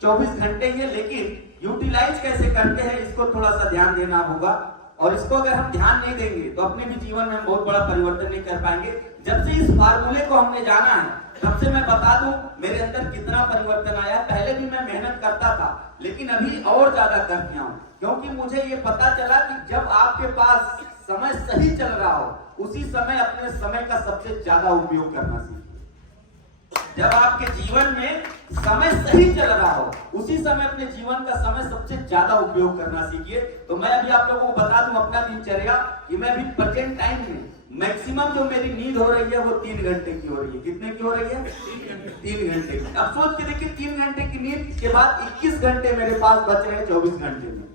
24 घंटे ही है, लेकिन यूटिलाइज कैसे करते हैं इसको थोड़ा सा ध्यान देना होगा। और इसको अगर हम ध्यान नहीं देंगे तो अपने भी जीवन में बहुत बड़ा परिवर्तन नहीं कर पाएंगे। जब से इस फार्मूले को हमने जाना है तब से मैं बता दूं मेरे अंदर कितना परिवर्तन आया। पहले भी मैं मेहनत करता था, लेकिन अभी और ज्यादा कर दिया हूं, क्योंकि मुझे ये पता चला कि जब आपके पास समय सही चल रहा हो, उसी समय अपने समय का सबसे ज्यादा उपयोग करना सीखिए। जब आपके जीवन में समय सही चल रहा हो, उसी समय अपने जीवन का समय सबसे ज्यादा उपयोग करना सीखिए। तो मैं अभी आप लोगों को बता दूं अपना दिनचर्या कि मैं अभी प्रेजेंट टाइम में मैक्सिमम जो मेरी नींद हो रही है वो 3 घंटे की हो रही है। कितने की हो रही है? 3 घंटे की। अब सोच के देखिए 3 घंटे की नींद के बाद 21 घंटे मेरे पास बच रहे हैं 24 घंटे में।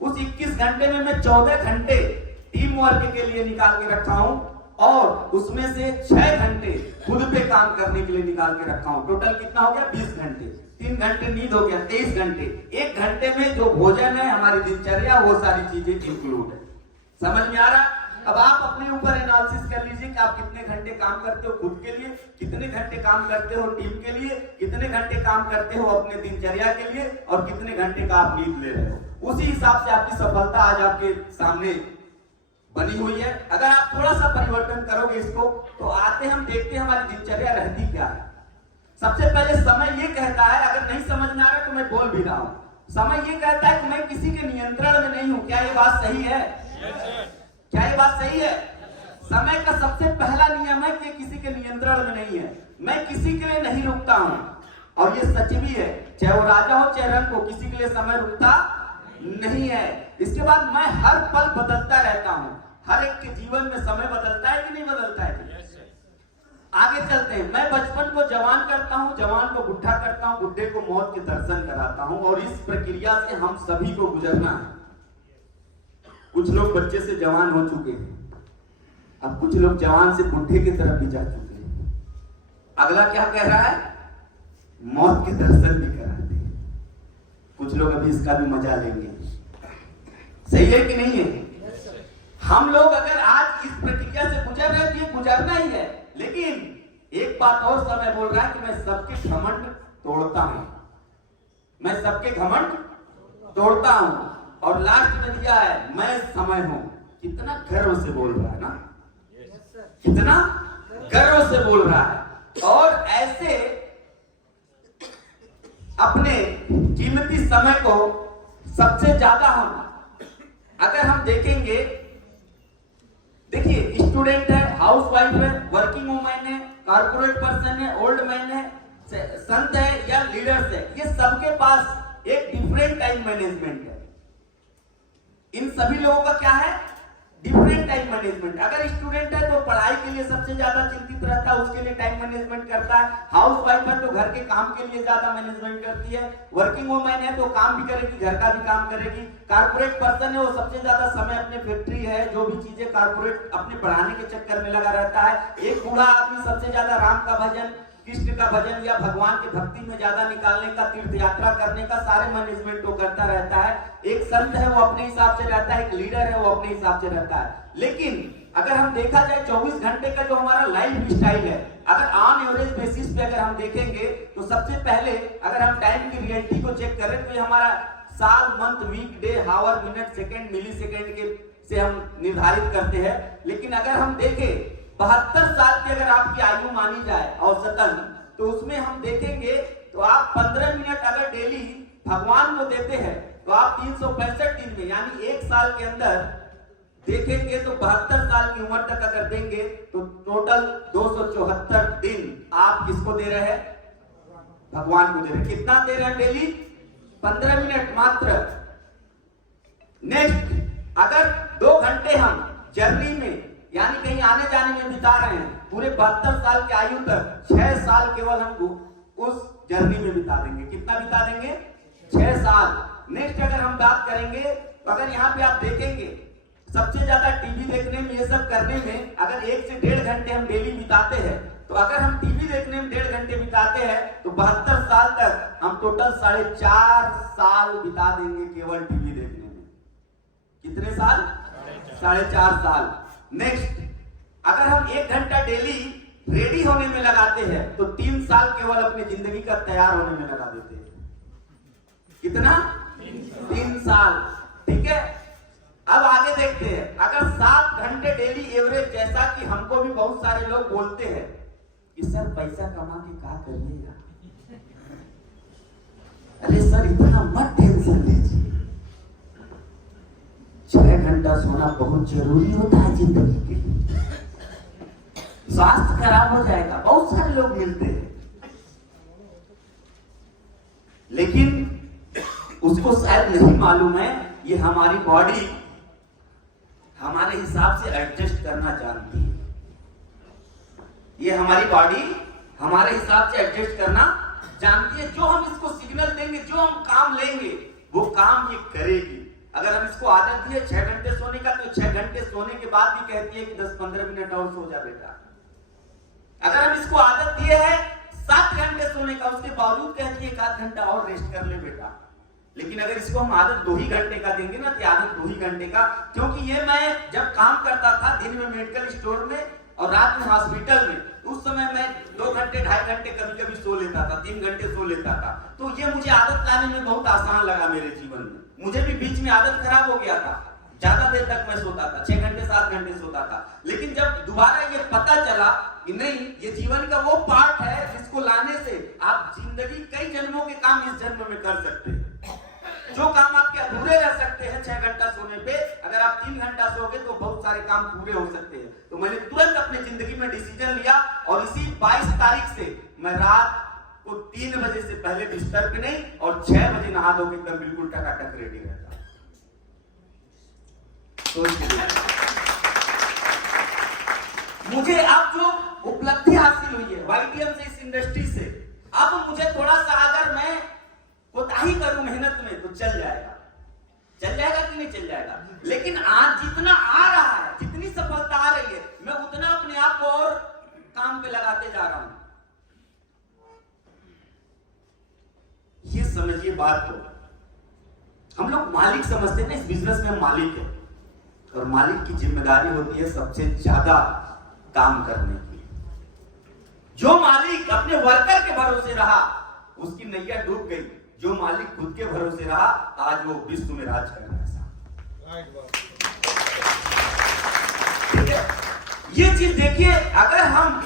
उस 21 घंटे में मैं 14 घंटे टीम वर्क के लिए निकाल के रखा हूं और उसमें से 6 घंटे खुद पे काम करने के लिए निकाल के रखा हूं। टोटल कितना हो गया? 20 घंटे। 3 घंटे नींद हो गया, 23 घंटे। 1 घंटे में जो भोजन है, हमारी दिनचर्या, वो सारी चीजें इंक्लूड है। समझ में आ रहा? अब आप अपने ऊपर एनालिसिस कर लीजिए कि आप कितने घंटे काम करते हो खुद के लिए, कितने घंटे काम करते हो टीम के लिए, कितने घंटे काम करते हो अपने दिनचर्या के लिए, और कितने घंटे का आप नींद ले रहे हो। उसी हिसाब से आपकी सफलता आज आपके सामने बनी हुई है। अगर आप थोड़ा सा परिवर्तन करोगे इसको, तो आते हम देखते हैं हमारी दिनचर्या रहती क्या है। सबसे पहले समय ये कहता है, अगर नहीं समझ में आ रहा तो मैं बोल भी रहा हूं, समय ये कहता है कि मैं किसी के नियंत्रण में नहीं हूं। क्या ये बात सही है? क्या ये बात सही है? समय का सबसे पहला नियम है कि किसी के नियंत्रण में नहीं है। मैं किसी के लिए नहीं रुकता हूं, और ये सच भी है, चाहे वो राजा हो चाहे रंग हो, किसी के लिए समय रुकता नहीं है। इसके बाद मैं हर पल बदलता रहता हूं। हर एक के जीवन में समय बदलता है कि नहीं बदलता है? आगे चलते हैं। मैं बचपन को जवान करता हूं, जवान को बुढ़ा करता हूं, बुढ़े को मौत के दर्शन कराता हूं, और इस प्रक्रिया से हम सभी को गुजरना है। कुछ लोग बच्चे से जवान हो चुके हैं, अब कुछ लोग जवान से बुढ़े की तरफ भी जा चुके हैं। अगला क्या कह रहा है? मौत के दर्शन भी कराते हैं। कुछ लोग अभी इसका भी मजा लेंगे। सही है कि नहीं है? हम लोग अगर आज इस प्रक्रिया से गुजर रहे हैं, गुजरना ही है। लेकिन एक बात और समय बोल रहा है कि मैं सबके घमंड तोड़ता हूं। मैं सबके घमंड तोड़ता हूं। और लास्ट में दिया है, मैं समय हूं। कितना गर्व से बोल रहा है ना, कितना गर्व से बोल रहा है। और ऐसे अपने कीमती समय को सबसे ज्यादा हम अगर हम देखेंगे, देखिए स्टूडेंट है, हाउसवाइफ है, वर्किंग वुमेन है, कॉर्पोरेट पर्सन है, ओल्ड मैन है, संत है या लीडर्स है, ये सबके पास एक डिफरेंट टाइम मैनेजमेंट है। इन सभी लोगों का क्या है? Different time management. अगर स्टूडेंट है तो पढ़ाई के लिए सबसे ज्यादा चिंतित रहता है, उसके लिए टाइम मैनेजमेंट करता है। हाउसवाइफ है तो घर के काम के लिए ज्यादा मैनेजमेंट करती है। वर्किंग वुमेन है तो काम भी करेगी, घर का भी काम करेगी। कॉर्पोरेट पर्सन है, वो सबसे ज्यादा समय अपने फैक्ट्री है, जो भी चीजें कॉर्पोरेट अपने बढ़ाने के चक्कर में लगा रहता है। एक बूढ़ा आदमी सबसे ज्यादा राम का भजन, कृष्ण का भजन या भगवान की भक्ति में ज्यादा निकालने का, तीर्थ यात्रा करने का सारे मैनेजमेंट वो करता रहता है। एक संत है वो अपने हिसाब से रहता है, एक लीडर है वो अपने हिसाब से रहता है। लेकिन अगर हम देखा जाए 24 घंटे का जो हमारा लाइफ स्टाइल है, अगर ऑन एवरेज बेसिस पे अगर हम देखेंगे, तो सबसे पहले अगर हम टाइम की रियलिटी को चेक करें तो ये हमारा साल, मंथ, वीक, डे, हावर, मिनट, सेकेंड, मिली सेकेंड के से हम निर्धारित करते हैं। लेकिन अगर हम देखें 72 साल की अगर आपकी आयु मानी जाए औसतन, तो उसमें हम देखेंगे तो आप 15 मिनट अगर डेली भगवान को देते हैं तो आप 365 दिन में, यानी एक साल के अंदर देखेंगे तो 72 साल की उम्र तक अगर देंगे तो टोटल 274 दिन आप किसको दे रहे हैं? भगवान को दे रहे हैं। कितना दे रहे हैं डेली? 15 मिनट मात्र। नेक्स्ट, अगर 2 घंटे हम जर्नी में यानी कहीं आने जाने में बिता रहे हैं, पूरे 72 साल की आयु तक 6 साल केवल हम उस जर्नी में बिता देंगे। कितना बिता देंगे? 6 साल। नेक्स्ट अगर हम बात करेंगे तो अगर यहाँ पे आप देखेंगे सबसे ज्यादा टीवी देखने में, ये सब करने में अगर 1 से 1.5 घंटे हम डेली बिताते हैं, तो अगर हम टीवी देखने में 1.5 घंटे बिताते हैं तो 72 साल तक हम टोटल 4.5 साल बिता देंगे केवल टीवी देखने में। कितने साल? 4.5 साल। नेक्स्ट, अगर हम 1 घंटा डेली रेडी होने में लगाते हैं तो 3 साल केवल अपनी जिंदगी का तैयार होने में लगा देते हैं। कितना? 3 साल। ठीक है, अब आगे देखते हैं। अगर 7 घंटे डेली एवरेज, जैसा कि हमको भी बहुत सारे लोग बोलते हैं कि सर पैसा कमा के क्या करिएगा। अरे सर इतना मत टेंशन लीजिए, 6 घंटा सोना बहुत जरूरी होता है जिंदगी के लिए। स्वास्थ्य खराब हो जाएगा, बहुत सारे लोग मिलते हैं, लेकिन उसको शायद नहीं मालूम है ये हमारी बॉडी हमारे हिसाब से एडजस्ट करना जानती है। ये हमारी बॉडी हमारे हिसाब से एडजस्ट करना जानती है। जो हम इसको सिग्नल देंगे, जो हम काम लेंगे, वो काम ये करेगी। अगर हम इसको आदत दिए 6 घंटे सोने का, तो 6 घंटे सोने के बाद भी कहती है कि 10-15 मिनट और सो जा बेटा। अगर हम इसको आदत दिए है 7 घंटे सोने का, उसके बावजूद कहती है 1 घंटा और रेस्ट कर ले बेटा। लेकिन अगर इसको हम आदत 2 ही घंटे का देंगे ना, तो आदत 2 ही घंटे का, क्योंकि ये मैं जब काम करता था दिन में मेडिकल स्टोर में और रात में हॉस्पिटल में, उस समय मैं 2 घंटे 2.5 घंटे कभी कभी सो लेता था, 3 घंटे सो लेता था। तो ये मुझे आदत लाने में बहुत आसान लगा मेरे जीवन में। मुझे भी बीच में आदत खराब हो गया था, ज्यादा देर तक मैं सोता था, 6 घंटे 7 घंटे सोता था। लेकिन जब दोबारा ये पता चला कि नहीं, ये जीवन का वो पार्ट है जिसको लाने से आप जिंदगी कई जन्मों के काम इस जन्म में कर सकते हैं। जो काम आपके अधूरे रह सकते हैं 6 घंटा सोने पे, अगर आप 3 घंटा सोगे तो बहुत सारे काम पूरे हो सकते हैं। तो मैंने तुरंत अपनी जिंदगी में डिसीजन लिया और इसी 22 तारीख से मैं रात को 3 बजे से पहले बिस्तर पे नहीं और 6 बजे नहा धो के एकदम बिल्कुल टकाटक रेडी रहता। मुझे अब जो उपलब्धि हासिल हुई है YTM से, इस इंडस्ट्री से, अब मुझे थोड़ा सा अगर मैं कोताही करूं मेहनत में तो चल जाएगा कि नहीं चल जाएगा। लेकिन आज जितना आ रहा है, जितनी सफलता आ रही है, मैं उतना अपने आप को और काम पे लगाते जा रहा हूं। ये समझिए बात को। हम लोग मालिक समझते हैं ना, इस बिजनेस में हम मालिक है, और मालिक की जिम्मेदारी होती है सबसे ज्यादा काम करने की। जो मालिक अपने वर्कर के भरोसे रहा उसकी नैया डूब गई। जो मालिक खुद के भरोसे रहा आज वो विश्व में राज कर रहा है। ठीक है, ये चीज देखिए। अगर हम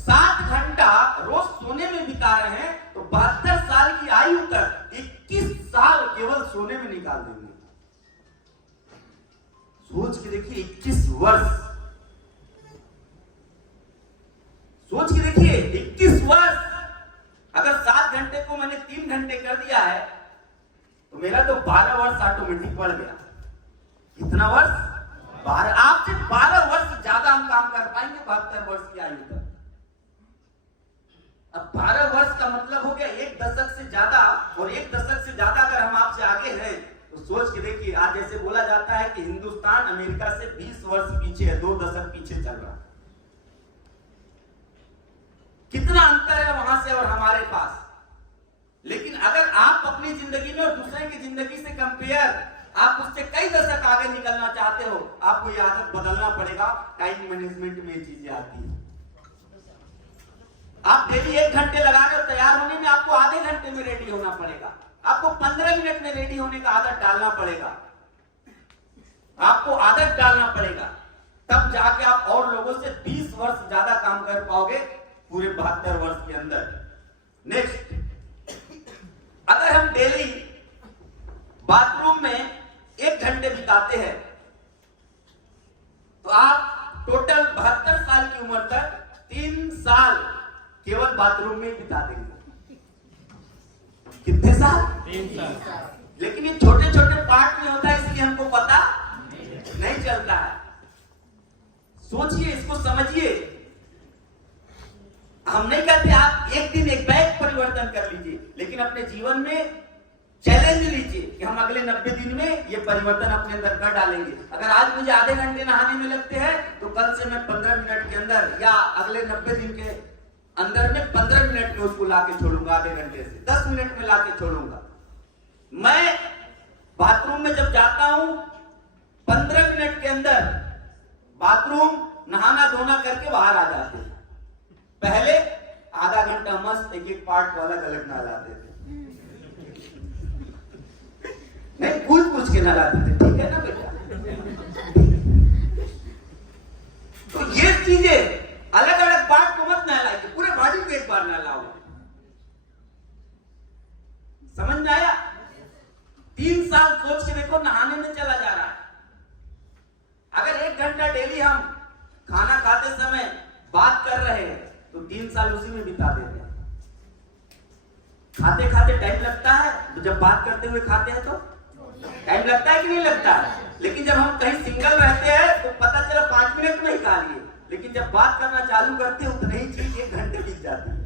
7 घंटा रोज सोने में बिता रहे हैं तो 72 साल की आयु तक 21 साल केवल सोने में निकाल देंगे। सोच के देखिए, 21 वर्ष, सोच के देखिए 21 वर्ष। अगर 7 घंटे को मैंने 3 घंटे कर दिया है तो मेरा तो 12 वर्ष ऑटोमेटिक बढ़ गया। कितना वर्ष? 12। आपसे 12 वर्ष ज्यादा हम काम कर पाएंगे 72 वर्ष की आयु तक। अब 12 वर्ष का मतलब हो गया 1 दशक से ज्यादा, और 1 दशक से ज्यादा अगर हम आपसे आगे हैं तो सोच के देखिए। आज जैसे बोला जाता है कि हिंदुस्तान अमेरिका से 20 वर्ष पीछे है, 2 दशक पीछे चल रहा है। कितना अंतर है वहां से और हमारे पास। लेकिन अगर आप अपनी जिंदगी में और दूसरे की जिंदगी से कंपेयर, आप उससे कई दशक आगे निकलना चाहते हो, आपको ये आदत बदलना पड़ेगा। टाइम मैनेजमेंट में ये चीजें आती है। आप डेली 1 घंटे लगा रहे हो तैयार होने में, आपको आधे घंटे में रेडी होना पड़ेगा। आपको 15 मिनट में रेडी होने का आदत डालना पड़ेगा। आपको आदत डालना पड़ेगा, तब जाके आप और लोगों से 20 वर्ष ज्यादा काम कर पाओगे पूरे 72 वर्ष के अंदर। नेक्स्ट, अगर हम डेली बाथरूम में 1 घंटे बिताते हैं तो आप टोटल 72 साल की उम्र तक 3 साल केवल बाथरूम में बिता देंगे। कितने साल? 3 साल। लेकिन ये छोटे छोटे पार्ट में होता है, इसलिए हमको पता नहीं चलता है। सोचिए, इसको समझिए। हम नहीं कहते आप एक दिन एक बैग परिवर्तन कर लीजिए, लेकिन अपने जीवन में चैलेंज लीजिए कि हम अगले 90 दिन में ये परिवर्तन अपने अंदर कर डालेंगे। अगर आज मुझे आधे घंटे नहाने में लगते हैं तो कल से मैं 15 मिनट के अंदर या अगले 90 दिन के अंदर में 15 मिनट में उसको लाके छोड़ूंगा। आधे घंटे से 10 मिनट में लाके छोड़ूंगा। मैं बाथरूम में जब जाता हूं 15 मिनट के अंदर बाथरूम नहाना धोना करके बाहर आ जाते हैं। पहले आधा घंटा मस्त एक एक पार्ट को अलग अलग नहलाते थे। नहलाते थे, ठीक है ना बेटा? तो ये चीजें अलग अलग पार्ट को मत नहलाइए, पूरे बॉडी को एक बार नहलाओ। समझ में आया? 3 साल सोच के देखो, नहाने में चला जा रहा है। अगर 1 घंटा डेली हम खाना खाते समय बात कर रहे हैं तो 3 साल उसी में बिता देते हैं। खाते खाते टाइम लगता है, तो जब बात करते हुए खाते हैं तो टाइम लगता है कि नहीं लगता? लेकिन जब हम कहीं सिंगल रहते हैं तो पता चला 5 मिनट में ही खा लिए, लेकिन जब बात करना चालू करते हैं उतनी ही चीज 1 घंटे बीत जाती है।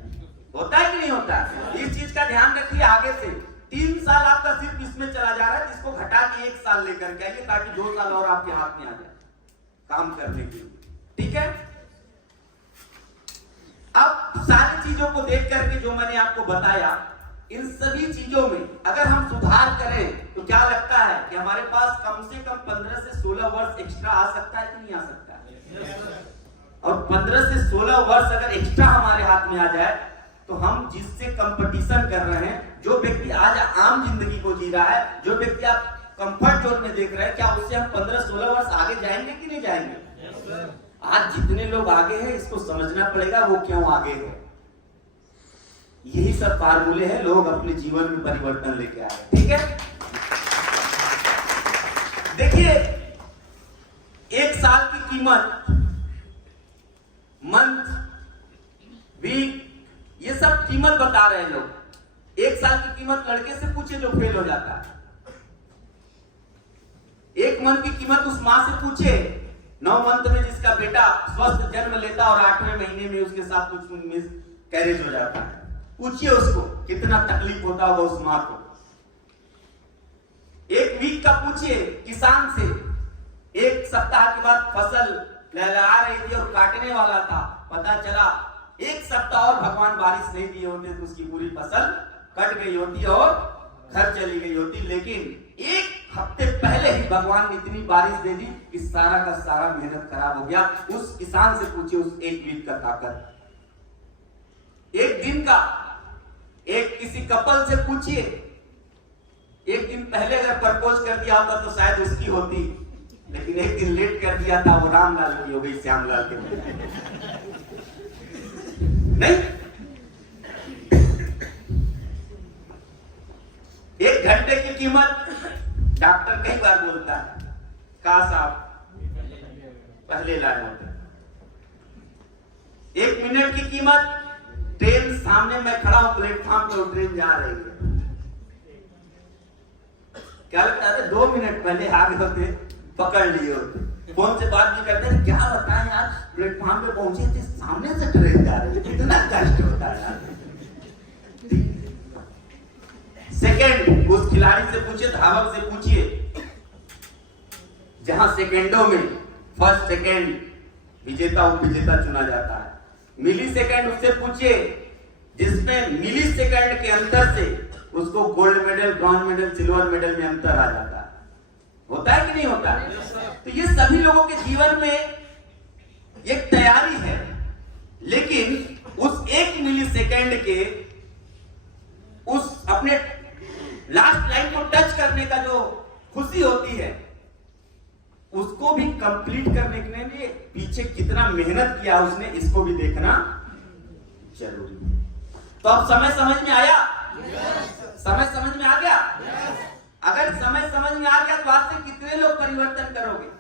होता है कि नहीं होता? इस चीज का ध्यान रखिए। आगे से 3 साल आपका सिर्फ इसमें चला जा रहा है, जिसको घटा के 1 साल लेकर के आइए, ताकि 2 साल और आपके हाथ में आ जाए काम करने के लिए, ठीक है? अब सारी चीजों को देख करके जो मैंने आपको बताया, इन सभी चीजों में अगर हम सुधार करें तो क्या लगता है कि हमारे पास कम से कम 15 से 16 वर्ष एक्स्ट्रा आ सकता है कि नहीं आ सकता है? और 15 से 16 वर्ष अगर एक्स्ट्रा हमारे हाथ में आ जाए तो हम जिससे कंपटीशन कर रहे हैं, जो व्यक्ति आज आम जिंदगी को जी रहा है, जो व्यक्ति आप कंफर्ट जोन में देख रहे हैं, क्या उससे हम 15-16 वर्ष आगे जाएंगे कि नहीं जाएंगे? आज जितने लोग आगे हैं, इसको समझना पड़ेगा वो क्यों आगे है। यही सब फार्मूले हैं, लोग अपने जीवन में परिवर्तन लेके आए, ठीक है? देखिए, 1 साल की कीमत, मंथ, वीक, ये सब कीमत बता रहे हैं लोग। 1 साल की कीमत लड़के से पूछे जो फेल हो जाता है। 1 मंथ की कीमत उस माँ से पूछे 9 मंथ में जिसका बेटा स्वस्थ जन्म लेता और 8वें महीने में उसके साथ कुछ मिस कैरेज हो जाता है। पूछिए उसको कितना तकलीफ होता होगा उस माँ को। 1 वीक का पूछिए किसान से, 1 सप्ताह के बाद फसल लहरा रही थी और काटने वाला था, पता चला 1 सप्ताह और भगवान बारिश नहीं दिए होते तो उसकी पूरी फसल कट गई होती और घर चली गई होती। लेकिन 1 हफ्ते पहले ही भगवान ने इतनी बारिश दे दी कि सारा का सारा मेहनत खराब हो गया। उस किसान से पूछिए उस 1 वीक का ताकत, 1 दिन का। एक किसी कपल से पूछिए, 1 दिन पहले अगर प्रपोज कर दिया होता तो शायद उसकी होती, लेकिन 1 दिन लेट कर दिया था, वो रामलाल की हो गई, श्यामलाल के नहीं। 1 घंटे की कीमत डॉक्टर कई बार बोलता है, काश आप पहले लाए होते। 1 मिनट की कीमत, ट्रेन सामने मैं खड़ा हूं प्लेटफॉर्म पर, ट्रेन जा रही है, क्या लगता है 2 मिनट पहले आ गए होते, पकड़ लिए होते। फोन से बात भी करते हैं, क्या बताएं आज प्लेटफॉर्म पे पहुंचे थे, सामने से ट्रेन जा रही है, कितना कष्ट होता है। सेकंड, उस खिलाड़ी से पूछिए, धावक से पूछिए, जहां सेकंडों में फर्स्ट सेकंड विजेता उपविजेता चुना जाता है। मिली सेकंड उससे पूछिए जिसमें मिली सेकंड के अंतर से उसको gold medal, bronze medal, silver medal में अंतर आ जाता है। होता है कि नहीं होता है? तो ये सभी लोगों के जीवन में एक तैयारी है, लेकिन उस 1 मिली सेकंड के उस अपने लास्ट लाइन को टच करने का जो खुशी होती है, उसको भी कंप्लीट करने के लिए पीछे कितना मेहनत किया उसने, इसको भी देखना जरूरी है। तो अब समय समझ में आया? समय समझ में आ गया? अगर समय समझ में आ गया तो आज से कितने लोग परिवर्तन करोगे?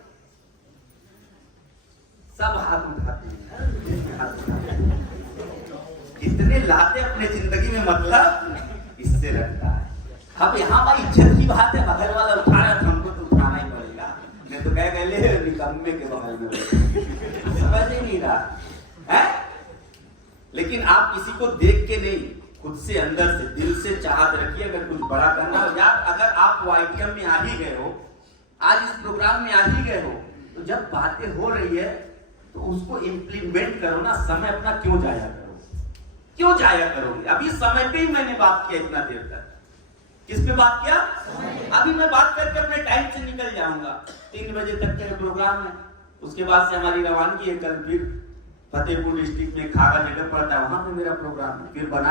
सब हाथ उठाते हैं। कितने लाते अपने जिंदगी में, मतलब इससे लगता है। अब यहाँ भाई इज्जत की बात है, बगल वाला उठा रहा है, हमको तो उठाना ही पड़ेगा, मैं तो कह गए निकम्मे के बगल में, समझ ही नहीं रहा है। लेकिन आप किसी को देख के नहीं, खुद से अंदर से दिल से चाहत रखिए। अगर कुछ बड़ा करना हो, या अगर आप वाईटीएम में आ ही गए हो, आज इस प्रोग्राम में आ ही गए हो, तो जब बातें हो रही है तो उसको इम्प्लीमेंट करो ना। समय अपना क्यों जाया करोगे? क्यों जाया करोगे? अभी समय पे ही मैंने बात किया इतना देर तक। किस पे बात किया? अभी मैं बात करके अपने टाइम से निकल जाऊंगा। 3 बजे तक का प्रोग्राम है, उसके बाद से हमारी रवानगी है। कल फिर फतेहपुर डिस्ट्रिक्ट में खागा जगह पड़ता है, वहां पे मेरा प्रोग्राम है। फिर बना